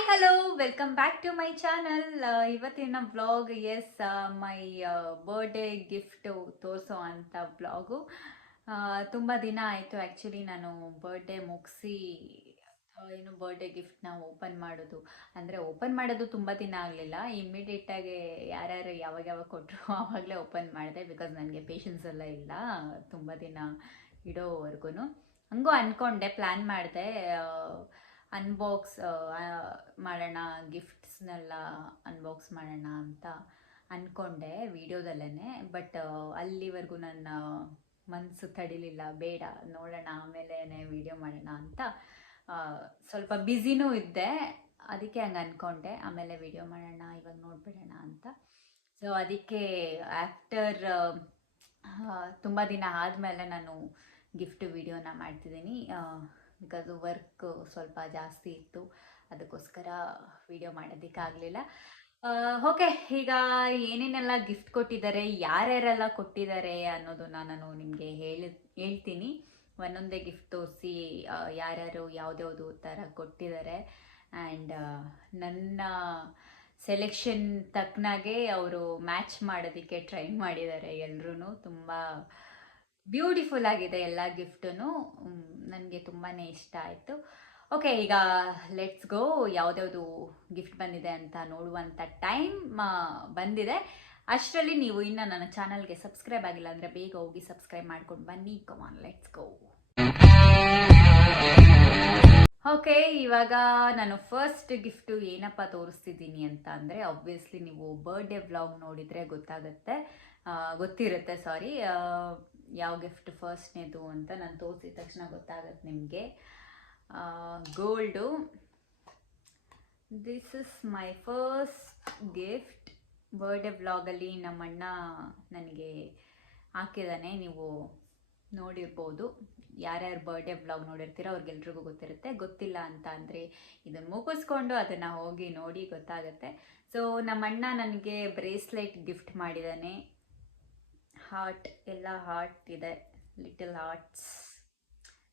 Hi hello welcome back to my channel. ಇವತ್ತಿನ vlog my birthday gift ತೋರಿಸೋ ಅಂಥ vlog. ತುಂಬ ದಿನ ಆಯಿತು ಆ್ಯಕ್ಚುಲಿ ನಾನು ಬರ್ಡೇ ಮುಗಿಸಿ ಏನು ಬರ್ಡೇ ಗಿಫ್ಟ್ನ ಓಪನ್ ಮಾಡೋದು ತುಂಬ ದಿನ ಆಗಲಿಲ್ಲ. ಇಮ್ಮಿಡಿಯೇಟಾಗಿ ಯಾರ್ಯಾರು ಯಾವಾಗ ಯಾವಾಗ ಕೊಟ್ಟರು ಆವಾಗಲೇ ಓಪನ್ ಮಾಡಿದೆ. ಬಿಕಾಸ್ ನನಗೆ ಪೇಷನ್ಸ್ ಎಲ್ಲ ಇಲ್ಲ ತುಂಬ ದಿನ ಇಡೋವರೆಗೂ. ಹಂಗೂ ಅಂದ್ಕೊಂಡೆ, ಪ್ಲ್ಯಾನ್ ಮಾಡಿದೆ ಅನ್ಬಾಕ್ಸ್ ಮಾಡೋಣ, ಗಿಫ್ಟ್ಸ್ನೆಲ್ಲ ಅನ್ಬಾಕ್ಸ್ ಮಾಡೋಣ ಅಂತ ಅಂದ್ಕೊಂಡೆ ವಿಡಿಯೋದಲ್ಲೇ. ಬಟ್ ಅಲ್ಲಿವರೆಗೂ ನನ್ನ ಮನಸ್ಸು ತಡಿಲಿಲ್ಲ, ಬೇಡ ನೋಡೋಣ ಆಮೇಲೆ ವಿಡಿಯೋ ಮಾಡೋಣ ಅಂತ. ಸ್ವಲ್ಪ ಬ್ಯುಸಿನೂ ಇದ್ದೆ, ಅದಕ್ಕೆ ಹಂಗೆ ಅಂದ್ಕೊಂಡೆ. ಆಮೇಲೆ ವಿಡಿಯೋ ಮಾಡೋಣ, ಇವಾಗ ನೋಡ್ಬಿಡೋಣ ಅಂತ. ಸೊ ಅದಕ್ಕೆ ಆಫ್ಟರ್ ತುಂಬ ದಿನ ಆದಮೇಲೆ ನಾನು ಗಿಫ್ಟ್ ವಿಡಿಯೋನ ಮಾಡ್ತಿದ್ದೀನಿ. ಬಿಕಾಸ್ ವರ್ಕ್ ಸ್ವಲ್ಪ ಜಾಸ್ತಿ ಇತ್ತು, ಅದಕ್ಕೋಸ್ಕರ ವಿಡಿಯೋ ಮಾಡೋದಕ್ಕಾಗಲಿಲ್ಲ. ಓಕೆ, ಈಗ ಏನೇನೆಲ್ಲ ಗಿಫ್ಟ್ ಕೊಟ್ಟಿದ್ದಾರೆ, ಯಾರ್ಯಾರೆಲ್ಲ ಕೊಟ್ಟಿದ್ದಾರೆ ಅನ್ನೋದನ್ನ ನಾನು ನಿಮಗೆ ಹೇಳ್ತೀನಿ. ಒಂದೊಂದೇ ಗಿಫ್ಟ್ ತೋರಿಸಿ ಯಾರ್ಯಾರು ಯಾವುದ್ಯಾವುದು ಥರ ಕೊಟ್ಟಿದ್ದಾರೆ. ಆ್ಯಂಡ್ ನನ್ನ ಸೆಲೆಕ್ಷನ್ ತಕ್ಕನಾಗೆ ಅವರು ಮ್ಯಾಚ್ ಮಾಡೋದಕ್ಕೆ ಟ್ರೈ ಮಾಡಿದ್ದಾರೆ. ಎಲ್ಲರೂ ತುಂಬ ಬ್ಯೂಟಿಫುಲ್ ಆಗಿದೆ ಎಲ್ಲ ಗಿಫ್ಟೂ. ನನಗೆ ತುಂಬಾ ಇಷ್ಟ ಆಯಿತು. ಓಕೆ, ಈಗ ಲೆಟ್ಸ್ ಗೋ. ಯಾವುದ್ಯಾವುದು ಗಿಫ್ಟ್ ಬಂದಿದೆ ಅಂತ ನೋಡುವಂಥ ಟೈಮ್ ಬಂದಿದೆ. ಅಷ್ಟರಲ್ಲಿ ನೀವು ಇನ್ನು ನನ್ನ ಚಾನಲ್ಗೆ ಸಬ್ಸ್ಕ್ರೈಬ್ ಆಗಿಲ್ಲ ಅಂದರೆ ಬೇಗ ಹೋಗಿ ಸಬ್ಸ್ಕ್ರೈಬ್ ಮಾಡ್ಕೊಂಡು ಬನ್ನಿ. ಕಮಾನ್, ಲೆಟ್ಸ್ ಗೋ. ಓಕೆ, ಇವಾಗ ನಾನು ಫಸ್ಟ್ ಗಿಫ್ಟು ಏನಪ್ಪ ತೋರಿಸ್ತಿದ್ದೀನಿ ಅಂತ ಅಂದರೆ, ಆಬ್ವಿಯಸ್ಲಿ ನೀವು ಬರ್ಡೇ ವ್ಲಾಗ್ ನೋಡಿದರೆ ಗೊತ್ತಿರುತ್ತೆ ಯಾವ ಗಿಫ್ಟ್ ಫಸ್ಟ್ನೇದು ಅಂತ. ನಾನು ತೋರಿಸಿದ ತಕ್ಷಣ ಗೊತ್ತಾಗುತ್ತೆ ನಿಮಗೆ. Gold. This is my first gift. Birthday ವ್ಲಾಗಲ್ಲಿ ನಮ್ಮಣ್ಣ ನನಗೆ ಹಾಕಿದ್ದಾನೆ. ನೀವು ನೋಡಿರ್ಬೋದು, ಯಾರ್ಯಾರು ಬರ್ಡೇ ವ್ಲಾಗ್ ನೋಡಿರ್ತೀರೋ ಅವ್ರಿಗೆಲ್ರಿಗೂ ಗೊತ್ತಿರುತ್ತೆ. ಗೊತ್ತಿಲ್ಲ ಅಂತ ಅಂದರೆ ಇದನ್ನು ಮುಗಿಸ್ಕೊಂಡು ಅದನ್ನು ಹೋಗಿ ನೋಡಿ, ಗೊತ್ತಾಗುತ್ತೆ. ಸೊ ನಮ್ಮಣ್ಣ ನನಗೆ ಬ್ರೇಸ್ಲೆಟ್ ಗಿಫ್ಟ್ ಮಾಡಿದ್ದಾನೆ. ಹಾರ್ಟ್, ಎಲ್ಲ ಹಾರ್ಟ್ ಇದೆ, ಲಿಟಲ್ ಹಾರ್ಟ್ಸ್.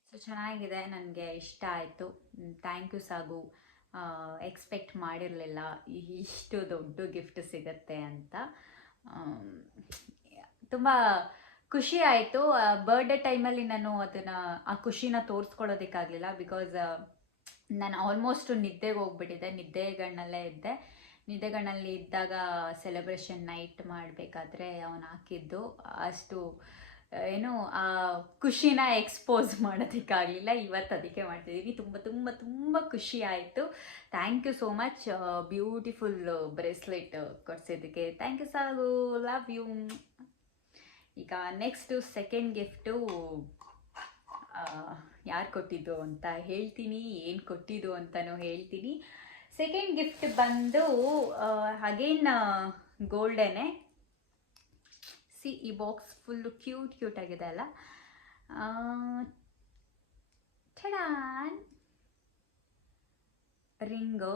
ಸೊ ಚೆನ್ನಾಗಿದೆ, ನನಗೆ ಇಷ್ಟ ಆಯಿತು. ಥ್ಯಾಂಕ್ ಯು ಸಾಗು. ಎಕ್ಸ್ಪೆಕ್ಟ್ ಮಾಡಿರಲಿಲ್ಲ ಇಷ್ಟು ದೊಡ್ಡ ಗಿಫ್ಟ್ ಸಿಗತ್ತೆ ಅಂತ. ತುಂಬ ಖುಷಿ ಆಯಿತು. ಬರ್ಡೇ ಟೈಮಲ್ಲಿ ನಾನು ಆ ಖುಷಿನ ತೋರಿಸ್ಕೊಳ್ಳೋದಕ್ಕಾಗಲಿಲ್ಲ. ಬಿಕಾಸ್ ನಾನು ಆಲ್ಮೋಸ್ಟ್ ನಿದ್ದೆಗೆ ಹೋಗ್ಬಿಟ್ಟಿದ್ದೆ, ನಿದ್ದೆಗಣ್ಣಲ್ಲೇ ಇದ್ದೆ. ನಿದ್ದೆಗಣ್ಣಲ್ಲಿ ಇದ್ದಾಗ ಸೆಲೆಬ್ರೇಷನ್ ನೈಟ್ ಮಾಡಬೇಕಾದ್ರೆ ಅವನು ಹಾಕಿದ್ದು ಅಷ್ಟು ಆ ಖುಷಿನ ಎಕ್ಸ್ಪೋಸ್ ಮಾಡೋದಕ್ಕಾಗಲಿಲ್ಲ. ಇವತ್ತು ಅದಕ್ಕೆ ಮಾಡ್ತಿದ್ದೀನಿ. ತುಂಬ ತುಂಬ ತುಂಬ ಖುಷಿ ಆಯಿತು. Thank you so much. Beautiful bracelet ಕೊಡಿಸಿದ್ದಕ್ಕೆ ಥ್ಯಾಂಕ್ ಯು ಸಾಗು, ಲವ್ ಯು. ಈಗ ನೆಕ್ಸ್ಟು ಸೆಕೆಂಡ್ ಗಿಫ್ಟು ಯಾರು ಕೊಟ್ಟಿದ್ದು ಅಂತ ಹೇಳ್ತೀನಿ, ಏನು ಕೊಟ್ಟಿದ್ದು ಅಂತಲೂ ಹೇಳ್ತೀನಿ. ಸೆಕೆಂಡ್ ಗಿಫ್ಟ್ ಬಂದು ಅಗೇನ್ ಗೋಲ್ಡೇನೆ. ಈ ಬಾಕ್ಸ್ ಫುಲ್ಲು ಕ್ಯೂಟ್ ಆಗಿದೆ ಅಲ್ಲ. ರಿಂಗು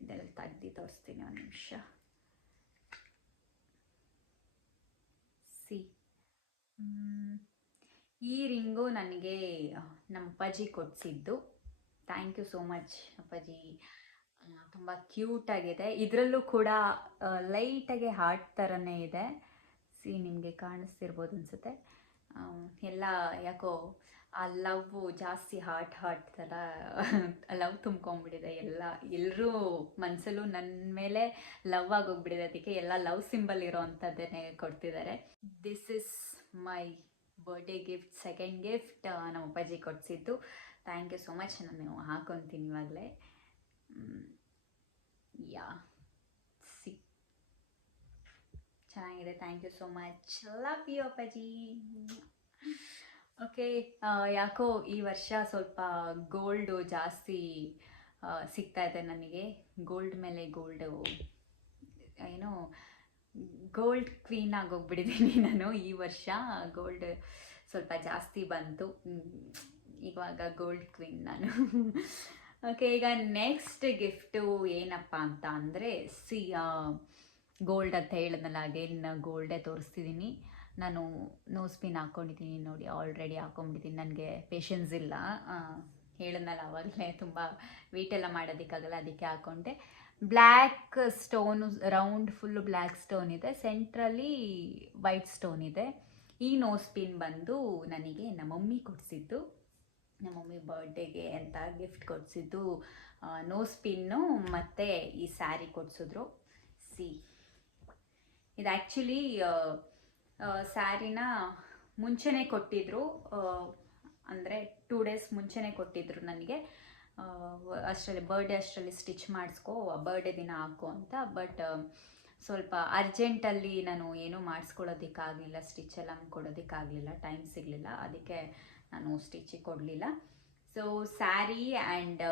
ಇದೆಲ್ಲ ತೆಗ್ದು ತೋರಿಸ್ತೀನಿ, ಒಂದು ನಿಮಿಷ. ಈ ರಿಂಗು ನನಗೆ ನಮ್ಮ ಅಪ್ಪಾಜಿ ಕೊಡಿಸಿದ್ದು. ಥ್ಯಾಂಕ್ ಯು ಸೋ ಮಚ್ ಅಪ್ಪಾಜಿ. ತುಂಬ ಕ್ಯೂಟಾಗಿದೆ. ಇದರಲ್ಲೂ ಕೂಡ ಲೈಟಾಗಿ ಹಾರ್ಟ್ ಥರನೇ ಇದೆ. ನಿಮಗೆ ಕಾಣಿಸ್ತಿರ್ಬೋದು ಅನಿಸುತ್ತೆ. ಎಲ್ಲ ಯಾಕೋ ಆ ಲವ್ ಜಾಸ್ತಿ ಹಾರ್ಟ್ ಥರ ಲವ್ ತುಂಬ್ಕೊಂಡ್ಬಿಟ್ಟಿದೆ. ಎಲ್ಲರೂ ಮನಸ್ಸಲ್ಲೂ ನನ್ನ ಮೇಲೆ ಲವ್ ಆಗೋಗ್ಬಿಟ್ಟಿದೆ. ಅದಕ್ಕೆ ಎಲ್ಲ ಲವ್ ಸಿಂಬಲ್ ಇರೋ ಅಂಥದ್ದನ್ನೇ ಕೊಡ್ತಿದ್ದಾರೆ. This is my birthday gift, second gift ನಮ್ಮ ಅಪ್ಪಾಜಿ ಕೊಡಿಸಿದ್ದು. Thank you so much. ನಾನು ಹಾಕೊತೀನಿ ಇವಾಗಲೇ. ಚೆನ್ನಾಗಿದೆ. Thank you so much, love you ಅಪ್ಪಾಜಿ. ಓಕೆ, ಯಾಕೋ ಈ ವರ್ಷ ಸ್ವಲ್ಪ ಗೋಲ್ಡು ಜಾಸ್ತಿ ಸಿಗ್ತಾ ಇದೆ ನನಗೆ. ಗೋಲ್ಡ್ ಮೇಲೆ ಗೋಲ್ಡು, ಗೋಲ್ಡ್ ಕ್ವೀನ್ ಆಗೋಗ್ಬಿಟ್ಟಿದ್ದೀನಿ ನಾನು. ಈ ವರ್ಷ ಗೋಲ್ಡ್ ಸ್ವಲ್ಪ ಜಾಸ್ತಿ ಬಂತು, ಇವಾಗ ಗೋಲ್ಡ್ ಕ್ವೀನ್ ನಾನು. ಓಕೆ, ಈಗ ನೆಕ್ಸ್ಟ್ ಗಿಫ್ಟು ಏನಪ್ಪ ಅಂತ ಅಂದರೆ, ಗೋಲ್ಡ್ ಅಂತ ಹೇಳಿದ್ನಲ್ಲ, ಅಗೇನ್ ಗೋಲ್ಡೇ ತೋರಿಸ್ತಿದ್ದೀನಿ. ನಾನು ನೋಸ್ ಪಿನ್ ಹಾಕ್ಕೊಂಡಿದ್ದೀನಿ ನೋಡಿ, ಆಲ್ರೆಡಿ ಹಾಕ್ಕೊಂಬಿಟ್ಟಿದ್ದೀನಿ. ನನಗೆ ಪೇಷನ್ಸ್ ಇಲ್ಲ ಹೇಳಿದ್ನಲ್ಲ ಆವಾಗಲೇ ತುಂಬ ವೆಯ್ಟೆಲ್ಲ ಮಾಡೋದಕ್ಕಾಗಲ್ಲ, ಅದಕ್ಕೆ ಹಾಕ್ಕೊಂಡೆ. Black stone, round full black stone ಇದೆ, ಸೆಂಟ್ರಲ್ಲಿ ವೈಟ್ ಸ್ಟೋನ್ ಇದೆ. ಈ ನೋಸ್ ಪಿನ್ ಬಂದು ನನಗೆ ನಮ್ಮ ಮಮ್ಮಿ ಕೊಡಿಸಿದ್ದು, ನಮ್ಮ ಮಮ್ಮಿ ಬರ್ಡೇಗೆ ಅಂತ ಗಿಫ್ಟ್ ಕೊಡಿಸಿದ್ದು ನೋಸ್ ಪಿನ್ನು ಮತ್ತು ಈ ಸ್ಯಾರಿ ಕೊಡಿಸಿದ್ರು. ಸಿ, ಇದು ಆ್ಯಕ್ಚುಲಿ ಸ್ಯಾರಿನ ಮುಂಚೆನೇ ಕೊಟ್ಟಿದ್ರು, ಅಂದರೆ 2 days ಮುಂಚೆನೇ ಕೊಟ್ಟಿದ್ರು ನನಗೆ. ಅಷ್ಟರಲ್ಲಿ ಬರ್ಡೇ ಅಷ್ಟರಲ್ಲಿ ಸ್ಟಿಚ್ ಮಾಡಿಸ್ಕೊ, ಬರ್ಡೇ ದಿನ ಹಾಕೋ ಅಂತ. ಬಟ್ ಸ್ವಲ್ಪ ಅರ್ಜೆಂಟಲ್ಲಿ ನಾನು ಏನೂ ಮಾಡಿಸ್ಕೊಳ್ಳೋದಕ್ಕಾಗಲಿಲ್ಲ, ಸ್ಟಿಚ್ ಎಲ್ಲ ಕೊಡೋದಕ್ಕಾಗಲಿಲ್ಲ, ಟೈಮ್ ಸಿಗಲಿಲ್ಲ, ಅದಕ್ಕೆ ನಾನು ಸ್ಟಿಚಿಗೆ ಕೊಡಲಿಲ್ಲ. ಸೊ ಸ್ಯಾರಿ ಆ್ಯಂಡ್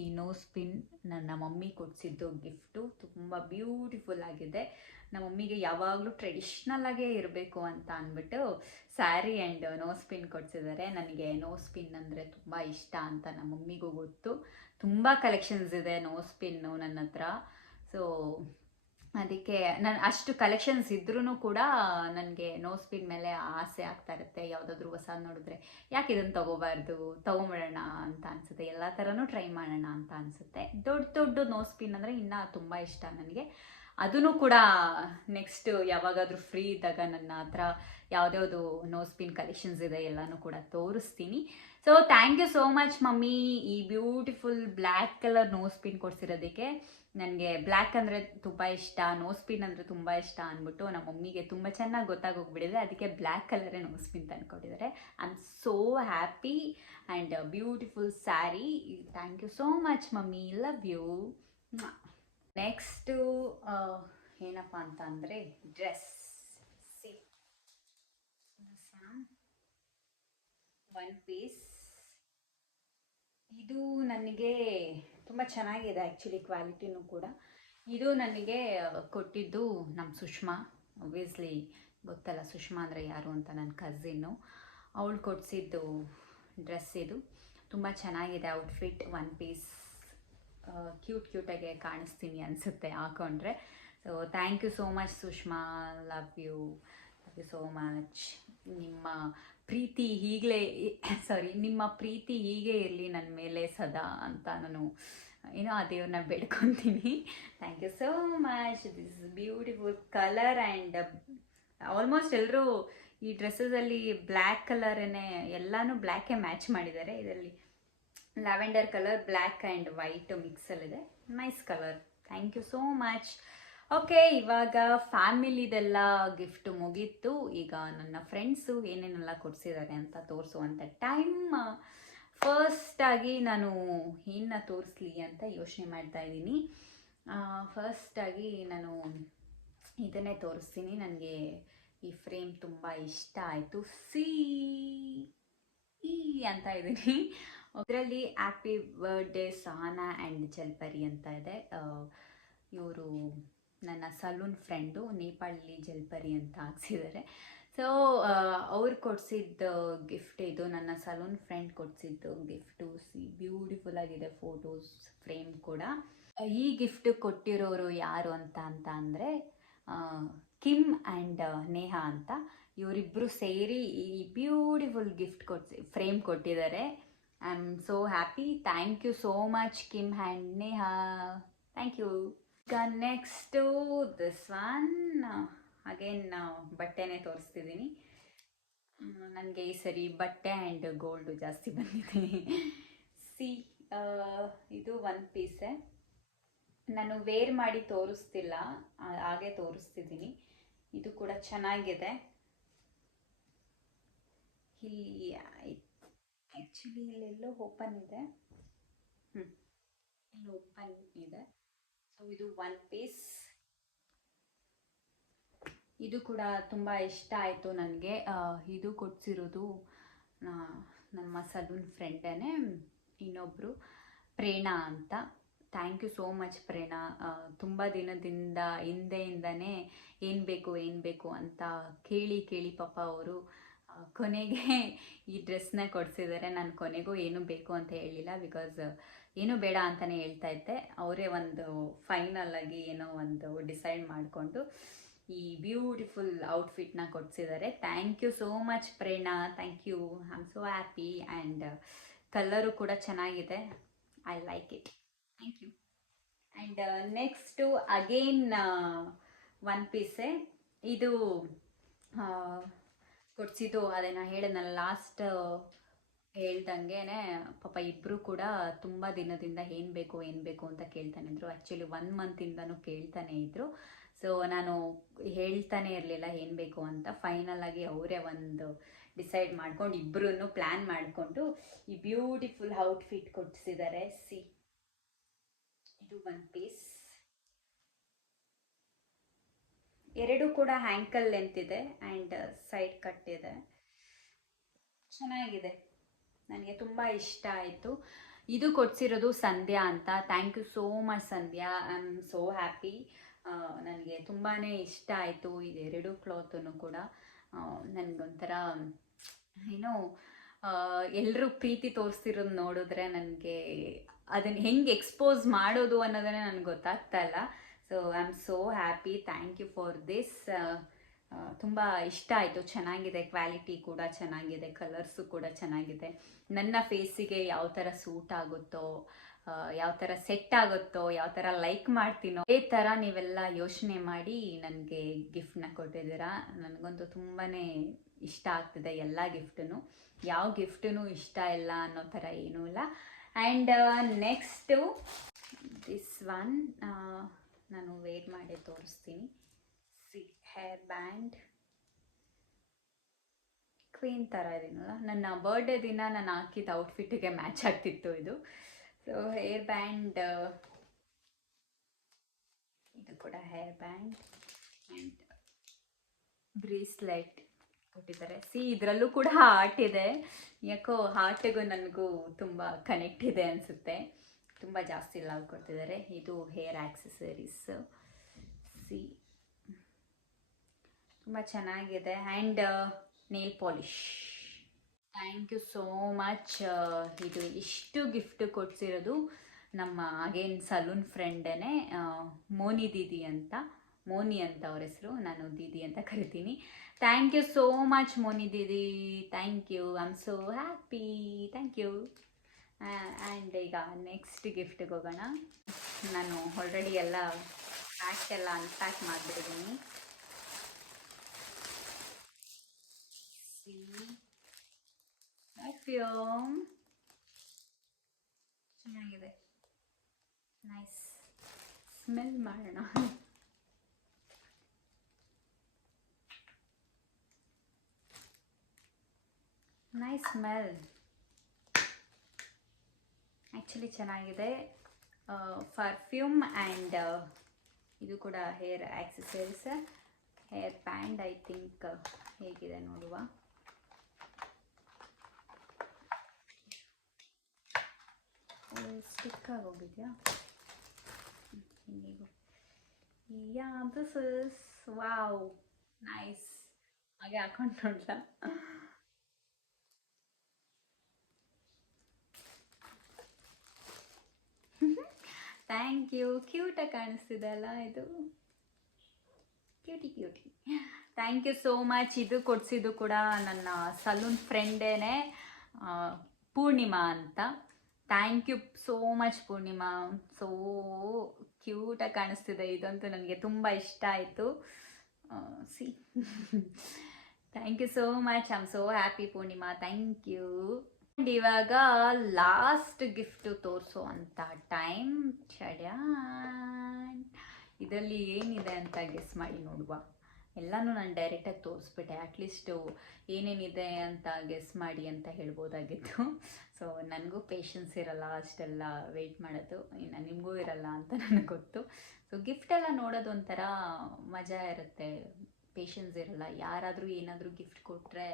ಈ ನೋಸ್ ಪಿನ್ ನನ್ನ ಮಮ್ಮಿ ಕೊಡಿಸಿದ್ದು ಗಿಫ್ಟು. ತುಂಬ ಬ್ಯೂಟಿಫುಲ್ ಆಗಿದೆ. ನಮ್ಮ ಮಮ್ಮಿಗೆ ಯಾವಾಗಲೂ ಟ್ರೆಡಿಷ್ನಲ್ ಆಗೇ ಇರಬೇಕು ಅಂತ ಅಂದ್ಬಿಟ್ಟು ಸ್ಯಾರಿ ಆ್ಯಂಡ್ ನೋಸ್ ಪಿನ್ ಕೊಡಿಸಿದ್ದಾರೆ. ನನಗೆ ನೋಸ್ ಪಿನ್ ಅಂದರೆ ತುಂಬ ಇಷ್ಟ ಅಂತ ನಮ್ಮ ಮಮ್ಮಿಗೂ ಗೊತ್ತು. ತುಂಬ ಕಲೆಕ್ಷನ್ಸ್ ಇದೆ ನೋಸ್ ಪಿನ್ನು ನನ್ನ ಹತ್ರ. ಸೊ ಅದಕ್ಕೆ ನಾನು ಅಷ್ಟು ಕಲೆಕ್ಷನ್ಸ್ ಇದ್ರೂ ಕೂಡ ನನಗೆ ನೋಸ್ ಪಿನ್ ಮೇಲೆ ಆಸೆ ಆಗ್ತಾ ಇರುತ್ತೆ. ಯಾವುದಾದ್ರೂ ಹೊಸ ನೋಡಿದ್ರೆ ಯಾಕೆ ಇದನ್ನು ತೊಗೋಬಾರ್ದು, ತೊಗೊಂಬಿಡೋಣ ಅಂತ ಅನಿಸುತ್ತೆ. ಎಲ್ಲ ಥರನೂ ಟ್ರೈ ಮಾಡೋಣ ಅಂತ ಅನಿಸುತ್ತೆ. ದೊಡ್ಡ ದೊಡ್ಡ ನೋಸ್ ಪಿನ್ ಅಂದರೆ ಇನ್ನೂ ತುಂಬ ಇಷ್ಟ ನನಗೆ. ಅದೂ ಕೂಡ ನೆಕ್ಸ್ಟ್ ಯಾವಾಗಾದರೂ ಫ್ರೀ ಇದ್ದಾಗ ನನ್ನ ಹತ್ರ ಯಾವುದ್ಯಾವುದು ನೋಸ್ ಪಿನ್ ಕಲೆಕ್ಷನ್ಸ್ ಇದೆ ಎಲ್ಲನೂ ಕೂಡ ತೋರಿಸ್ತೀನಿ. So thank you so much mummy, ಈ beautiful black colour nose pin ಕೊಡಿಸಿರೋದಕ್ಕೆ. ನನಗೆ ಬ್ಲ್ಯಾಕ್ ಅಂದರೆ ತುಂಬ ಇಷ್ಟ, ನೋಸ್ ಪಿನ್ ಅಂದರೆ ತುಂಬ ಇಷ್ಟ ಅಂದ್ಬಿಟ್ಟು ನಮ್ಮ ಮಮ್ಮಿಗೆ ತುಂಬ ಚೆನ್ನಾಗಿ ಗೊತ್ತಾಗೋಗ್ಬಿಟ್ಟಿದೆ. ಅದಕ್ಕೆ ಬ್ಲ್ಯಾಕ್ ಕಲರೇ ನೋಸ್ ಪಿನ್ ತಂದುಕೊಟ್ಟಿದ್ದಾರೆ. I am so happy and beautiful sari. Thank you so much mummy, love you. Next ಏನಪ್ಪ ಅಂತ ಅಂದರೆ ಡ್ರೆಸ್. C, one piece. ಇದು ನನಗೆ ತುಂಬ ಚೆನ್ನಾಗಿದೆ ಆ್ಯಕ್ಚುಲಿ, ಕ್ವಾಲಿಟಿನೂ ಕೂಡ. ಇದು ನನಗೆ ಕೊಟ್ಟಿದ್ದು ನಮ್ಮ ಸುಷ್ಮಾ. ಒಬ್ವಿಯಸ್ಲಿ ಗೊತ್ತಲ್ಲ ಸುಷ್ಮಾ ಅಂದರೆ ಯಾರು ಅಂತ, ನನ್ನ ಕಝಿನ್ನು. ಅವಳು ಕೊಡಿಸಿದ್ದು ಡ್ರೆಸ್ ಇದು. ತುಂಬ ಚೆನ್ನಾಗಿದೆ ಔಟ್ಫಿಟ್, ಒನ್ ಪೀಸ್. ಕ್ಯೂಟಾಗೆ ಕಾಣಿಸ್ತೀನಿ ಅನಿಸುತ್ತೆ ಹಾಕೊಂಡ್ರೆ. So thank you so much Sushma, love you so much. ನಿಮ್ಮ ಪ್ರೀತಿ ನಿಮ್ಮ ಪ್ರೀತಿ ಹೀಗೆ ಇರಲಿ ನನ್ನ ಮೇಲೆ ಸದಾ ಅಂತ ನಾನು ಏನೋ ಆ ದೇವ್ರನ್ನ ಬೇಡ್ಕೊತೀನಿ. Thank you so much. This beautiful colour and almost ಎಲ್ಲರೂ ಈ ಡ್ರೆಸ್ಸಲ್ಲಿ ಬ್ಲ್ಯಾಕ್ ಕಲರನ್ನೇ, ಎಲ್ಲನೂ ಬ್ಲ್ಯಾಕೇ ಮ್ಯಾಚ್ ಮಾಡಿದ್ದಾರೆ. ಇದರಲ್ಲಿ lavender colour, black and white ಮಿಕ್ಸಲ್ಲಿದೆ. Nice colour. Thank you so much. Okay, ಇವಾಗ ಫ್ಯಾಮಿಲಿದೆಲ್ಲ ಗಿಫ್ಟ್ ಮುಗೀತು. ಈಗ ನನ್ನ ಫ್ರೆಂಡ್ಸು ಏನೇನೆಲ್ಲ ಕೊಡಿಸಿದ್ದಾರೆ ಅಂತ ತೋರಿಸುವಂಥ ಟೈಮ್. ಫಸ್ಟಾಗಿ ನಾನು ಏನು ತೋರಿಸ್ಲಿ ಅಂತ ಯೋಚನೆ ಮಾಡ್ತಾ ಇದ್ದೀನಿ. ಫಸ್ಟಾಗಿ ನಾನು ಇದನ್ನೇ ತೋರಿಸ್ತೀನಿ. ನನಗೆ ಈ ಫ್ರೇಮ್ ತುಂಬ ಇಷ್ಟ ಆಯಿತು. ಈ ಅಂತ ಇದ್ದೀನಿ. ಇದರಲ್ಲಿ ಹ್ಯಾಪಿ ಬರ್ಡೇ ಸಹನಾ ಆ್ಯಂಡ್ ಜಲ್ಪರಿ ಅಂತ ಇದೆ. ಇವರು ನನ್ನ ಸಲೂನ್ ಫ್ರೆಂಡು, ನೇಪಾಳಿ ಜಲ್ಪರಿ ಅಂತ ಹಾಕ್ಸಿದ್ದಾರೆ. ಸೊ ಅವ್ರು ಕೊಡಿಸಿದ್ದ ಗಿಫ್ಟ್ ಇದು, ನನ್ನ ಸಲೂನ್ ಫ್ರೆಂಡ್ ಕೊಡಿಸಿದ್ದು ಗಿಫ್ಟು. ಬ್ಯೂಟಿಫುಲ್ ಆಗಿದೆ ಫೋಟೋಸ್ ಫ್ರೇಮ್ ಕೂಡ. ಈ ಗಿಫ್ಟ್ ಕೊಟ್ಟಿರೋರು ಯಾರು ಅಂತ ಅಂದರೆ ಕಿಮ್ ಆ್ಯಂಡ್ ನೇಹಾ ಅಂತ. ಇವರಿಬ್ಬರು ಸೇರಿ ಈ ಬ್ಯೂಟಿಫುಲ್ ಗಿಫ್ಟ್ ಫ್ರೇಮ್ ಕೊಟ್ಟಿದ್ದಾರೆ. I am so happy. Thank you so much Kim and Neha, thank you. ಈಗ ನೆಕ್ಸ್ಟು ದಿಸ್ ಒನ್. ಅಗೇನ್ ಬಟ್ಟೆನೇ ತೋರಿಸ್ತಿದ್ದೀನಿ. ನನಗೆ ಈ ಸರಿ ಬಟ್ಟೆ ಆ್ಯಂಡ್ ಗೋಲ್ಡು ಜಾಸ್ತಿ ಬಂದಿದೆ. ಇದು ಒನ್ ಪೀಸೇ. ನಾನು ವೇರ್ ಮಾಡಿ ತೋರಿಸ್ತಿಲ್ಲ, ಹಾಗೆ ತೋರಿಸ್ತಿದ್ದೀನಿ. ಇದು ಕೂಡ ಚೆನ್ನಾಗಿದೆ. ಇಲ್ಲಿ ಆ್ಯಕ್ಚುಲಿ ಇಲ್ಲೆಲ್ಲೋ ಓಪನ್ ಇದೆ. ಇಲ್ಲಿ ಓಪನ್ ಇದೆ. ಸೊ ಇದು ಒನ್ ಪೀಸ್. ಇದು ಕೂಡ ತುಂಬ ಇಷ್ಟ ಆಯಿತು ನನಗೆ. ಇದು ಕೊಡಿಸಿರೋದು ನಮ್ಮ ಸಲೂನ್ ಫ್ರೆಂಡೇ, ಇನ್ನೊಬ್ಬರು ಪ್ರೇರಣಾ ಅಂತ. ಥ್ಯಾಂಕ್ ಯು ಸೋ ಮಚ್ ಪ್ರೇರಣಾ. ತುಂಬ ದಿನದಿಂದ ಹಿಂದೆಯಿಂದನೇ ಏನು ಬೇಕು ಅಂತ ಕೇಳಿ ಪಾಪ ಅವರು ಕೊನೆಗೆ ಈ ಡ್ರೆಸ್ನ ಕೊಡಿಸಿದ್ದಾರೆ. ನಾನು ಕೊನೆಗೂ ಏನು ಬೇಕು ಅಂತ ಹೇಳಿಲ್ಲ, ಬಿಕಾಸ್ ಏನು ಬೇಡ ಅಂತಲೇ ಹೇಳ್ತಾ ಇದ್ದೆ. ಅವರೇ ಒಂದು ಫೈನಲ್ ಆಗಿ ಏನೋ ಒಂದು ಡಿಸೈಡ್ ಮಾಡಿಕೊಂಡು ಈ ಬ್ಯೂಟಿಫುಲ್ ಔಟ್ಫಿಟ್ನ ಕೊಡಿಸಿದ್ದಾರೆ. Thank you so much Prerana, thank you. I am so happy and colour ಕೂಡ ಚೆನ್ನಾಗಿದೆ. I like it. Thank you. And next again one ಪೀಸೆ. ಇದು ಕೊಡಿಸಿದ್ದು ಅದೇ ನಾ ಹೇಳಿದ್ನಲ್ಲ ಲಾಸ್ಟ್ ಹೇಳ್ದಂಗೆನೆ ಪಾಪ ಇಬ್ಬರು ಕೂಡ ತುಂಬ ದಿನದಿಂದ ಏನು ಬೇಕು ಅಂತ ಕೇಳ್ತಾನೆ ಇದ್ರು. ಆ್ಯಕ್ಚುಲಿ 1 ಮಂತಿಂದನೂ ಕೇಳ್ತಾನೆ ಇದ್ರು. ಸೊ ನಾನು ಹೇಳ್ತಾನೆ ಇರಲಿಲ್ಲ ಏನು ಬೇಕು ಅಂತ. ಫೈನಲ್ ಆಗಿ ಅವರೇ ಒಂದು ಡಿಸೈಡ್ ಮಾಡ್ಕೊಂಡು ಇಬ್ಬರೂ ಪ್ಲ್ಯಾನ್ ಮಾಡಿಕೊಂಡು ಈ ಬ್ಯೂಟಿಫುಲ್ ಔಟ್ಫಿಟ್ ಕೊಡಿಸಿದ್ದಾರೆ. ಇದು 1 ಪೀಸ್. ಎರಡು ಕೂಡ ಹ್ಯಾಂಕಲ್ ಲೆಂತ್ ಇದೆ ಆ್ಯಂಡ್ ಸೈಡ್ ಕಟ್ ಇದೆ. ಚೆನ್ನಾಗಿದೆ, ನನಗೆ ತುಂಬ ಇಷ್ಟ ಆಯಿತು. ಇದು ಕೊಡಿಸಿರೋದು ಸಂಧ್ಯಾ ಅಂತ. Thank you so much Sandhya. I am so happy. ನನಗೆ ತುಂಬಾ ಇಷ್ಟ ಆಯಿತು ಇದೆರಡು ಕ್ಲಾತನ್ನು ಕೂಡ. ನನಗೊಂಥರ ಏನೋ ಎಲ್ಲರೂ ಪ್ರೀತಿ ತೋರಿಸ್ತಿರೋದು ನೋಡಿದ್ರೆ ನನಗೆ ಅದನ್ನು ಹೆಂಗೆ ಎಕ್ಸ್ಪೋಸ್ ಮಾಡೋದು ಅನ್ನೋದನ್ನೇ ನನಗೆ ಗೊತ್ತಾಗ್ತಾ ಇಲ್ಲ. So I am so happy. Thank you for this. ತುಂಬ ಇಷ್ಟ ಆಯಿತು. ಚೆನ್ನಾಗಿದೆ, ಕ್ವಾಲಿಟಿ ಕೂಡ ಚೆನ್ನಾಗಿದೆ, ಕಲರ್ಸು ಕೂಡ ಚೆನ್ನಾಗಿದೆ. ನನ್ನ ಫೇಸಿಗೆ ಯಾವ ಥರ ಸೂಟ್ ಆಗುತ್ತೋ, ಯಾವ ಥರ ಸೆಟ್ ಆಗುತ್ತೋ, ಯಾವ ಥರ ಲೈಕ್ ಮಾಡ್ತೀನೋ ಅದೇ ಥರ ನೀವೆಲ್ಲ ಯೋಚನೆ ಮಾಡಿ ನನಗೆ ಗಿಫ್ಟ್ನ ಕೊಟ್ಟಿದ್ದೀರಾ. ನನಗಂತೂ ತುಂಬಾ ಇಷ್ಟ ಆಗ್ತಿದೆ ಎಲ್ಲ ಗಿಫ್ಟೂ. ಯಾವ ಗಿಫ್ಟೂ ಇಷ್ಟ ಇಲ್ಲ ಅನ್ನೋ ಥರ ಏನೂ ಇಲ್ಲ. ಆ್ಯಂಡ್ ನೆಕ್ಸ್ಟು ದಿಸ್ ಒನ್ ನಾನು ವೇರ್ ಮಾಡಿ ತೋರಿಸ್ತೀನಿ. ಹೇರ್ ಬ್ಯಾಂಡ್ ಕ್ವೀನ್ ಥರ ಇದೀನಲ್ಲ, ನನ್ನ ಬರ್ಡೇ ದಿನ ನಾನು ಹಾಕಿದ ಔಟ್ಫಿಟ್ಟಿಗೆ ಮ್ಯಾಚ್ ಆಗ್ತಿತ್ತು ಇದು. ಸೊ ಹೇರ್ ಬ್ಯಾಂಡ್, ಇದು ಕೂಡ ಹೇರ್ ಬ್ಯಾಂಡ್ ಆ್ಯಂಡ್ ಬ್ರೇಸ್ಲೆಟ್ ಕೊಟ್ಟಿದ್ದಾರೆ. ಇದರಲ್ಲೂ ಕೂಡ ಹಾರ್ಟ್ ಇದೆ. ಯಾಕೋ ಹಾರ್ಟಿಗೂ ನನಗೂ ತುಂಬ ಕನೆಕ್ಟ್ ಇದೆ ಅನಿಸುತ್ತೆ. ತುಂಬ ಜಾಸ್ತಿ ಲವ್ ಕೊಡ್ತಿದ್ದಾರೆ. ಇದು ಹೇರ್ ಆಕ್ಸೆಸರೀಸ್. ತುಂಬ ಚೆನ್ನಾಗಿದೆ. And nail polish. Thank you so much. ಇದು ಇಷ್ಟು ಗಿಫ್ಟ್ ಕೊಡ್ಸಿರೋದು ನಮ್ಮ ಅಗೇನ್ ಸಲೂನ್ ಫ್ರೆಂಡೇ, ಮೋನಿ ದೀದಿ ಅಂತ. ಮೋನಿ ಅಂತ ಅವ್ರ ಹೆಸರು, ನಾನು ದೀದಿ ಅಂತ ಕರಿತೀನಿ. Thank you so much Moni didi. Thank you. I am so happy. Thank you. And ಈಗ ನೆಕ್ಸ್ಟ್ ಗಿಫ್ಟಿಗೆ ಹೋಗೋಣ. ನಾನು ಆಲ್ರೆಡಿ ಎಲ್ಲ ಅನ್ಪ್ಯಾಕ್ ಮಾಡಿಬಿಟ್ಟಿದ್ದೀನಿ. ಪರ್ಫ್ಯೂಮ್ ಚೆನ್ನಾಗಿದೆ, ನೈಸ್. ಸ್ಮೆಲ್ ಮಾಡೋಣ. Nice smell. ಆ್ಯಕ್ಚುಲಿ ಚೆನ್ನಾಗಿದೆ. ಪರ್ಫ್ಯೂಮ್ ಆ್ಯಂಡ್ ಇದು ಕೂಡ hair accessories. Hair band I think ಹೇಗಿದೆ ನೋಡುವ. ಸ್ಟಿಕ್ ಆಗೋಗಿದೆಯಾ? Yeah, this is wow nice. ಹಾಗೆ ಹಾಕೊಂಡು ನೋಡಲ್ಲ. Thank you. ಕ್ಯೂಟಾಗಿ ಕಾಣಿಸ್ತಿದೆ ಅಲ್ಲ ಇದು? Cutie. Thank you so much. ಇದು ಕೊಡಿಸಿದ್ದು ಕೂಡ ನನ್ನ ಸಲೂನ್ ಫ್ರೆಂಡೇನೆ, ಪೂರ್ಣಿಮಾ ಅಂತ. Thank you so much Purnima. So ಕ್ಯೂಟಾಗಿ ಕಾಣಿಸ್ತಿದೆ. ಇದಂತೂ ನನಗೆ ತುಂಬ ಇಷ್ಟ ಆಯಿತು. Thank you so much. I am so happy Purnima. Thank you. And ಇವಾಗ ಲಾಸ್ಟ್ ಗಿಫ್ಟು ತೋರಿಸೋ ಅಂತ ಟೈಮ್. ಇದರಲ್ಲಿ ಏನಿದೆ ಅಂತ ಗೆಸ್ ಮಾಡಿ ನೋಡುವ. ಎಲ್ಲನೂ ನಾನು ಡೈರೆಕ್ಟಾಗಿ ತೋರಿಸ್ಬಿಟ್ಟೆ. ಅಟ್ಲೀಸ್ಟು ಏನೇನಿದೆ ಅಂತ ಗೆಸ್ ಮಾಡಿ ಅಂತ ಹೇಳ್ಬೋದಾಗಿತ್ತು. ಸೊ ನನಗೂ ಪೇಷನ್ಸ್ ಇರಲ್ಲ ಅಷ್ಟೆಲ್ಲ ವೆಯ್ಟ್ ಮಾಡೋದು, ಇನ್ನು ನಿಮಗೂ ಇರಲ್ಲ ಅಂತ ನನಗೆ ಗೊತ್ತು. ಸೊ ಗಿಫ್ಟೆಲ್ಲ ನೋಡೋದು ಒಂಥರ ಮಜಾ ಇರುತ್ತೆ. ಪೇಷನ್ಸ್ ಇರಲ್ಲ. ಯಾರಾದರೂ ಏನಾದರೂ ಗಿಫ್ಟ್ ಕೊಟ್ಟರೆ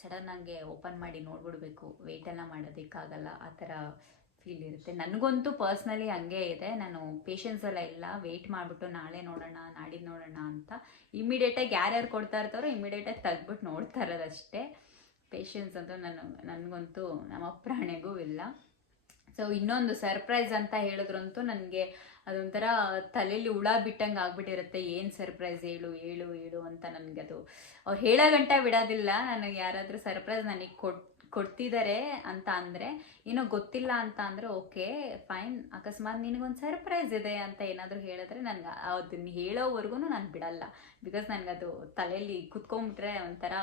ಸಡನ್ನಾಗೆ ಓಪನ್ ಮಾಡಿ ನೋಡ್ಬಿಡ್ಬೇಕು, ವೆಯ್ಟೆಲ್ಲ ಮಾಡೋದಕ್ಕಾಗಲ್ಲ. ಆ ಥರ ಫೀಲ್ ಇರುತ್ತೆ. ನನಗಂತೂ ಪರ್ಸ್ನಲಿ ಹಂಗೆ ಇದೆ. ನಾನು ಪೇಷನ್ಸ್ ಎಲ್ಲ ಇಲ್ಲ. ವೆಯ್ಟ್ ಮಾಡಿಬಿಟ್ಟು ನಾಳೆ ನೋಡೋಣ, ನಾಡಿದ್ದು ನೋಡೋಣ ಅಂತ ಇಮಿಡಿಯೇಟಾಗಿ ಯಾರ್ಯಾರು ಕೊಡ್ತಾ ಇರ್ತಾರೋ ಇಮಿಡಿಯೇಟಾಗಿ ತೆಗ್ದ್ಬಿಟ್ಟು ನೋಡ್ತಾ ಇರೋದಷ್ಟೇ. ಪೇಷನ್ಸ್ ಅಂತೂ ನನಗಂತೂ ನಮ್ಮ ಪ್ರಾಣಿಗೂ ಇಲ್ಲ. ಸೊ ಇನ್ನೊಂದು ಸರ್ಪ್ರೈಸ್ ಅಂತ ಹೇಳಿದ್ರಂತೂ ನನಗೆ ಅದೊಂಥರ ತಲೆಯಲ್ಲಿ ಹುಳ ಬಿಟ್ಟಂಗೆ ಆಗ್ಬಿಟ್ಟಿರುತ್ತೆ. ಏನು ಸರ್ಪ್ರೈಸ್ ಹೇಳು ಅಂತ ನನಗೆ ಅದು ಅವ್ರು ಹೇಳೋ ಗಂಟ ಬಿಡೋದಿಲ್ಲ. ನನಗೆ ಯಾರಾದರೂ ಸರ್ಪ್ರೈಸ್ ನನಗೆ ಕೊಡ್ತಿದ್ದಾರೆ ಅಂತ ಅಂದರೆ, ಏನೋ ಗೊತ್ತಿಲ್ಲ ಅಂತ ಅಂದರೆ ಓಕೆ ಫೈನ್. ಅಕಸ್ಮಾತ್ ನಿನಗೊಂದು ಸರ್ಪ್ರೈಸ್ ಇದೆ ಅಂತ ಏನಾದರೂ ಹೇಳಿದ್ರೆ ನನಗೆ ಅದನ್ನ ಹೇಳೋವರೆಗೂ ನಾನು ಬಿಡಲ್ಲ. ಬಿಕಾಸ್ ನನಗದು ತಲೆಯಲ್ಲಿ ಕುತ್ಕೊಂಡ್ಬಿಟ್ರೆ ಒಂಥರ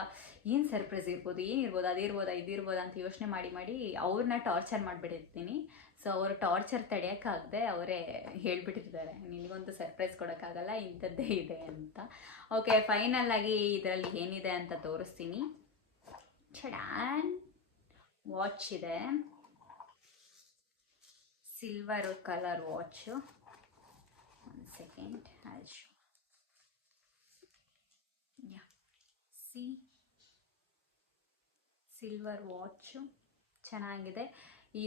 ಏನು ಸರ್ಪ್ರೈಸ್ ಇರ್ಬೋದು, ಏನಿರ್ಬೋದು, ಅದಿರ್ಬೋದಾ ಇದಿರ್ಬೋದಾ ಅಂತ ಯೋಚನೆ ಮಾಡಿ ಮಾಡಿ ಅವ್ರನ್ನ ಟಾರ್ಚರ್ ಮಾಡಿಬಿಟ್ಟಿರ್ತೀನಿ. ಸೊ ಅವರು ಟಾರ್ಚರ್ ತಡೆಯೋಕ್ಕಾಗದೆ ಅವರೇ ಹೇಳ್ಬಿಟ್ಟಿರ್ತಾರೆ, ನಿನಗೊಂದು ಸರ್ಪ್ರೈಸ್ ಕೊಡೋಕ್ಕಾಗಲ್ಲ, ಇಂಥದ್ದೇ ಇದೆ ಅಂತ. ಓಕೆ, ಫೈನಲ್ ಆಗಿ ಇದರಲ್ಲಿ ಏನಿದೆ ಅಂತ ತೋರಿಸ್ತೀನಿ. ಚಡಾನ್ ವಾಚ್ ಇದೆ, silver colour watch. One second, I show. Yeah, C silver watch ಚೆನ್ನಾಗಿದೆ.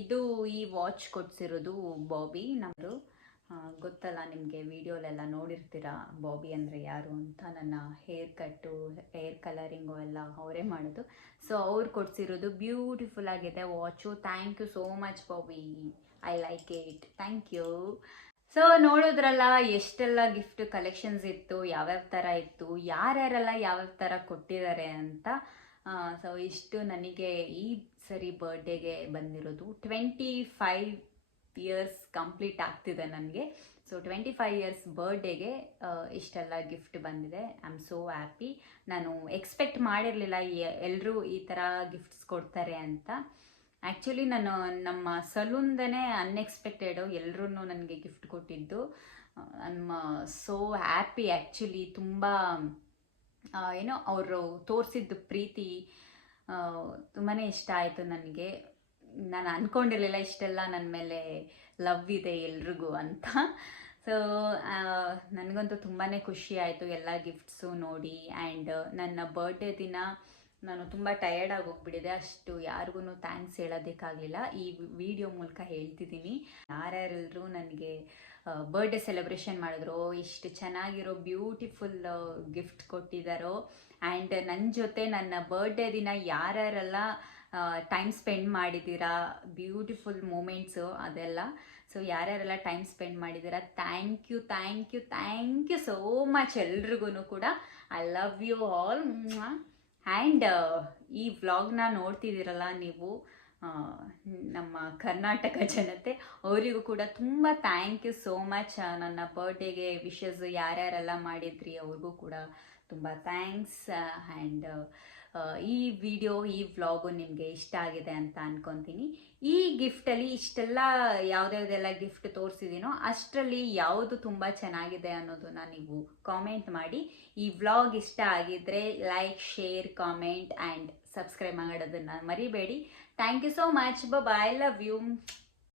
ಇದು ಈ ವಾಚ್ ಕೊಡ್ಸಿರೋದು ಬಾಬಿ. ನಮ್ಮದು ಗೊತ್ತಲ್ಲ ನಿಮಗೆ, ವಿಡಿಯೋಲೆಲ್ಲ ನೋಡಿರ್ತೀರ ಬಾಬಿ ಅಂದರೆ ಯಾರು ಅಂತ. ನನ್ನ ಹೇರ್ ಕಟ್ಟು, ಹೇರ್ ಕಲರಿಂಗು ಎಲ್ಲ ಅವರೇ ಮಾಡೋದು. ಸೊ ಅವ್ರು ಕೊಡ್ಸಿರೋದು ಬ್ಯೂಟಿಫುಲ್ ಆಗಿದೆ watch. Thank you so much Bobby, I like it, thank you. So ನೋಡೋದ್ರಲ್ಲ ಎಷ್ಟೆಲ್ಲ ಗಿಫ್ಟ್ ಕಲೆಕ್ಷನ್ಸ್ ಇತ್ತು, ಯಾವ್ಯಾವ ಥರ ಇತ್ತು, ಯಾರ್ಯಾರೆಲ್ಲ ಯಾವ್ಯಾವ ಥರ ಕೊಟ್ಟಿದ್ದಾರೆ ಅಂತ. ಸೊ ಇಷ್ಟು ನನಗೆ ಈ ಸರಿ ಬರ್ಡೇಗೆ ಬಂದಿರೋದು. 25 ಇಯರ್ಸ್ ಕಂಪ್ಲೀಟ್ ಆಗ್ತಿದೆ ನನಗೆ. ಸೊ 25 ಇಯರ್ಸ್ ಬರ್ಡೇಗೆ ಇಷ್ಟೆಲ್ಲ ಗಿಫ್ಟ್ ಬಂದಿದೆ. I am so happy. ನಾನು ಎಕ್ಸ್ಪೆಕ್ಟ್ ಮಾಡಿರಲಿಲ್ಲ ಎಲ್ಲರೂ ಈ ಥರ ಗಿಫ್ಟ್ಸ್ ಕೊಡ್ತಾರೆ ಅಂತ. ಆ್ಯಕ್ಚುಲಿ ನಾನು ನಮ್ಮ ಸಲೂನ್ದೇ ಅನ್ಎಕ್ಸ್ಪೆಕ್ಟೆಡು ಎಲ್ಲರೂ ನನಗೆ ಗಿಫ್ಟ್ ಕೊಟ್ಟಿದ್ದು. I am so happy actually. ತುಂಬ ಏನೋ ಅವರು ತೋರಿಸಿದ್ದು ಪ್ರೀತಿ ತುಂಬಾ ಇಷ್ಟ ಆಯಿತು ನನಗೆ. ನಾನು ಅಂದ್ಕೊಂಡಿರಲಿಲ್ಲ ಇಷ್ಟೆಲ್ಲ ನನ್ನ ಮೇಲೆ ಲವ್ ಇದೆ ಎಲ್ರಿಗೂ ಅಂತ. ಸೊ ನನಗಂತೂ ತುಂಬಾ ಖುಷಿ ಆಯಿತು ಎಲ್ಲ ಗಿಫ್ಟ್ಸು ನೋಡಿ. ಆ್ಯಂಡ್ ನನ್ನ ಬರ್ಡೇ ದಿನ ನಾನು ತುಂಬ ಟಯರ್ಡ್ ಆಗಿ ಹೋಗ್ಬಿಟ್ಟಿದೆ, ಅಷ್ಟು ಯಾರಿಗೂ ಥ್ಯಾಂಕ್ಸ್ ಹೇಳೋದಕ್ಕಾಗಲಿಲ್ಲ. ಈ ವಿಡಿಯೋ ಮೂಲಕ ಹೇಳ್ತಿದ್ದೀನಿ. ಯಾರ್ಯಾರೆಲ್ಲರೂ ನನಗೆ ಬರ್ಡೇ ಸೆಲೆಬ್ರೇಷನ್ ಮಾಡಿದ್ರು, ಇಷ್ಟು ಚೆನ್ನಾಗಿರೋ ಬ್ಯೂಟಿಫುಲ್ ಗಿಫ್ಟ್ ಕೊಟ್ಟಿದ್ದಾರೋ. ಆ್ಯಂಡ್ ನನ್ನ ಜೊತೆ ನನ್ನ ಬರ್ಡೇ ದಿನ ಯಾರ್ಯಾರೆಲ್ಲ ಟೈಮ್ ಸ್ಪೆಂಡ್ ಮಾಡಿದ್ದೀರಾ, ಬ್ಯೂಟಿಫುಲ್ ಮೂಮೆಂಟ್ಸು ಅದೆಲ್ಲ. ಸೊ ಯಾರ್ಯಾರೆಲ್ಲ ಟೈಮ್ ಸ್ಪೆಂಡ್ ಮಾಡಿದ್ದೀರಾ, thank you thank you thank you so much ಎಲ್ರಿಗೂ ಕೂಡ. I love you all. And ಈ ವ್ಲಾಗ್ನ ನೋಡ್ತಿದ್ದೀರಲ್ಲ ನೀವು, ನಮ್ಮ ಕರ್ನಾಟಕ ಜನತೆ, ಅವರಿಗೂ ಕೂಡ ತುಂಬ ಥ್ಯಾಂಕ್ ಯು ಸೋ ಮಚ್. ನನ್ನ ಬರ್ಡೇಗೆ ವಿಶಸ್ ಯಾರ್ಯಾರೆಲ್ಲ ಮಾಡಿದ್ರಿ ಅವ್ರಿಗೂ ಕೂಡ ತುಂಬ ಥ್ಯಾಂಕ್ಸ್. ಆ್ಯಂಡ್ ಈ ವಿಡಿಯೋ, ಈ ವ್ಲಾಗು ನಿಮಗೆ ಇಷ್ಟ ಆಗಿದೆ ಅಂತ ಅಂದ್ಕೊತೀನಿ. ಈ ಗಿಫ್ಟಲ್ಲಿ ಇಷ್ಟೆಲ್ಲ ಯಾವುದ್ಯಾವುದೆಲ್ಲ ಗಿಫ್ಟ್ ತೋರಿಸಿದ್ದೀನೋ ಅಷ್ಟರಲ್ಲಿ ಯಾವುದು ತುಂಬ ಚೆನ್ನಾಗಿದೆ ಅನ್ನೋದನ್ನ ನೀವು ಕಾಮೆಂಟ್ ಮಾಡಿ. ಈ ವ್ಲಾಗ್ ಇಷ್ಟ ಆಗಿದ್ದರೆ like, share, comment and subscribe ಮಾಡೋದನ್ನು ಮರಿಬೇಡಿ. Thank you so much. Bye, love you.